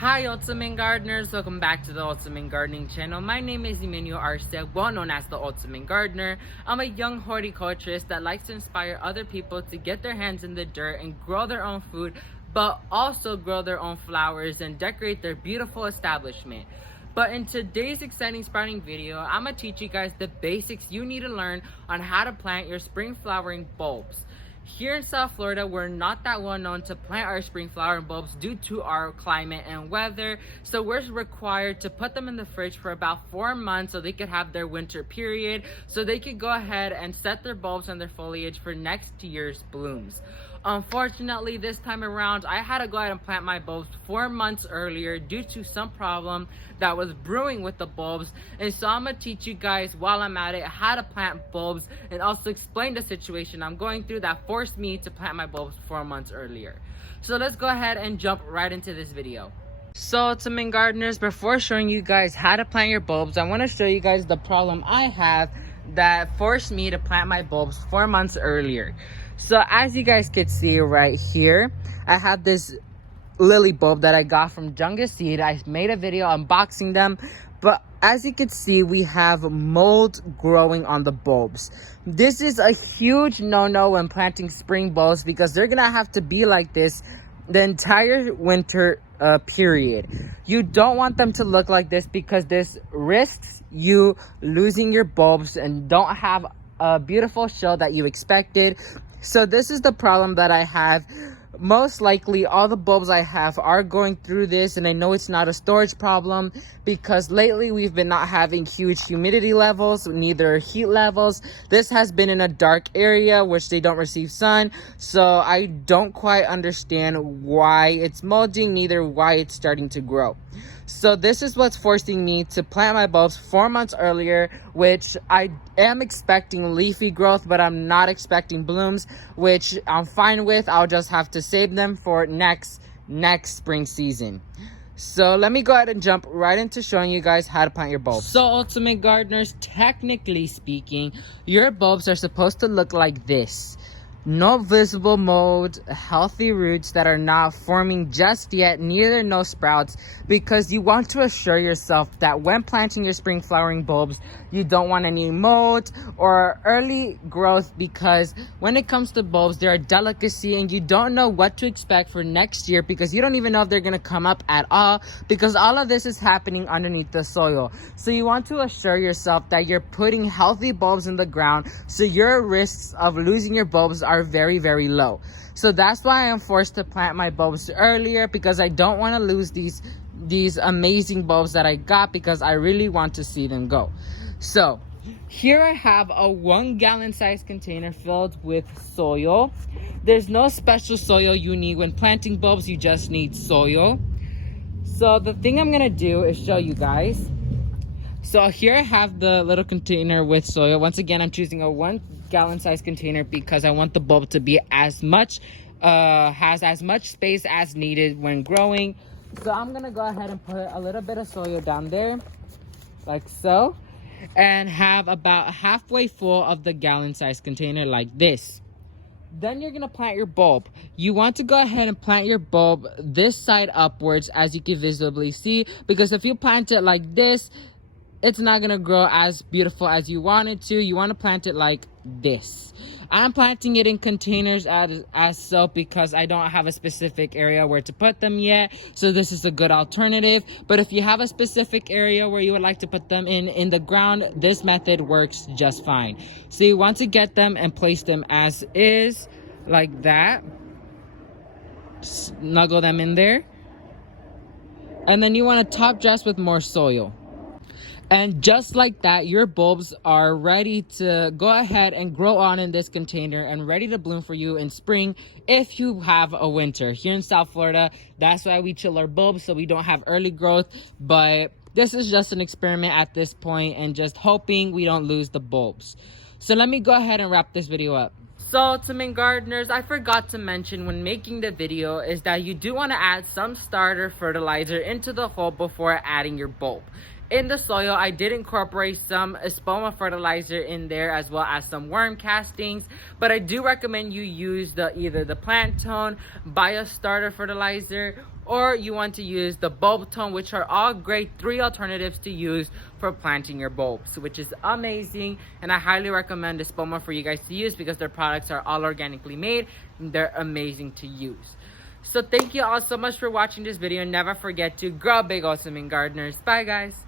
Hi Ultimate Gardeners, welcome back to the Ultimate Gardening channel. My name is Emmanuel Arce, well known as the Ultimate Gardener. I'm a young horticulturist that likes to inspire other people to get their hands in the dirt and grow their own food, but also grow their own flowers and decorate their beautiful establishment. But in today's exciting sprouting video, I'm gonna teach you guys the basics you need to learn on how to plant your spring flowering bulbs. Here in South Florida, we're not that well known to plant our spring flowering bulbs due to our climate and weather. So we're required to put them in the fridge for about 4 months so they could have their winter period. So they could go ahead and set their bulbs and their foliage for next year's blooms. Unfortunately, this time around, I had to go ahead and plant my bulbs 4 months earlier due to some problem that was brewing with the bulbs. And so I'm gonna teach you guys while I'm at it how to plant bulbs and also explain the situation I'm going through that forced me to plant my bulbs 4 months earlier. So let's go ahead and jump right into this video. So Ultimate Gardeners, before showing you guys how to plant your bulbs, I want to show you guys the problem I have that forced me to plant my bulbs 4 months earlier. So as you guys could see right here, I have this lily bulb that I got from Jung seed. I made a video unboxing them, but as you can see, we have mold growing on the bulbs. This is a huge no-no when planting spring bulbs because they're gonna have to be like this the entire winter period. You don't want them to look like this because this risks you losing your bulbs and don't have a beautiful show that you expected. So this is the problem that I have. Most likely all the bulbs I have are going through this, and I know it's not a storage problem because lately we've been not having huge humidity levels, neither heat levels. This has been in a dark area which they don't receive sun, so I don't quite understand why it's molding, neither why it's starting to grow. So this is what's forcing me to plant my bulbs 4 months earlier, which I am expecting leafy growth, but I'm not expecting blooms, which I'm fine with. I'll just have to save them for next spring season. So let me go ahead and jump right into showing you guys how to plant your bulbs. So Ultimate Gardeners, technically speaking, your bulbs are supposed to look like this. No visible mold, healthy roots that are not forming just yet, neither no sprouts, because you want to assure yourself that when planting your spring flowering bulbs, you don't want any mold or early growth, because when it comes to bulbs, they're a delicacy and you don't know what to expect for next year because you don't even know if they're going to come up at all, because all of this is happening underneath the soil. So you want to assure yourself that you're putting healthy bulbs in the ground so your risks of losing your bulbs are very, very low. So that's why I'm forced to plant my bulbs earlier, because I don't want to lose these amazing bulbs that I got, because I really want to see them go. So here I have a 1 gallon size container filled with soil. There's no special soil you need when planting bulbs, you just need soil. So the thing I'm gonna do is show you guys. So here I have the little container with soil. Once again, I'm choosing a 1 gallon size container because I want the bulb to be has as much space as needed when growing. So I'm gonna go ahead and put a little bit of soil down there, like so, and have about halfway full of the gallon size container like this. Then you're gonna plant your bulb. You want to go ahead and plant your bulb this side upwards, as you can visibly see, because if you plant it like this, it's not gonna grow as beautiful as you want it to. You want to plant it like this. I'm planting it in containers as so because I don't have a specific area where to put them yet, so this is a good alternative. But if you have a specific area where you would like to put them in the ground, this method works just fine. So you want to get them and place them as is, like that. Snuggle them in there, and then you want to top dress with more soil. And just like that, your bulbs are ready to go ahead and grow on in this container and ready to bloom for you in spring if you have a winter. Here in South Florida, that's why we chill our bulbs so we don't have early growth. But this is just an experiment at this point and just hoping we don't lose the bulbs. So let me go ahead and wrap this video up. So Ultimate Gardeners, I forgot to mention when making the video is that you do want to add some starter fertilizer into the hole before adding your bulb. In the soil, I did incorporate some espoma fertilizer in there, as well as some worm castings, but I do recommend you use either the plant tone, biostarter fertilizer, or you want to use the bulb tone, which are all great 3 alternatives to use for planting your bulbs, which is amazing. And I highly recommend espoma for you guys to use because their products are all organically made and they're amazing to use. So thank you all so much for watching this video, and never forget to grow big, awesome gardeners. Bye guys.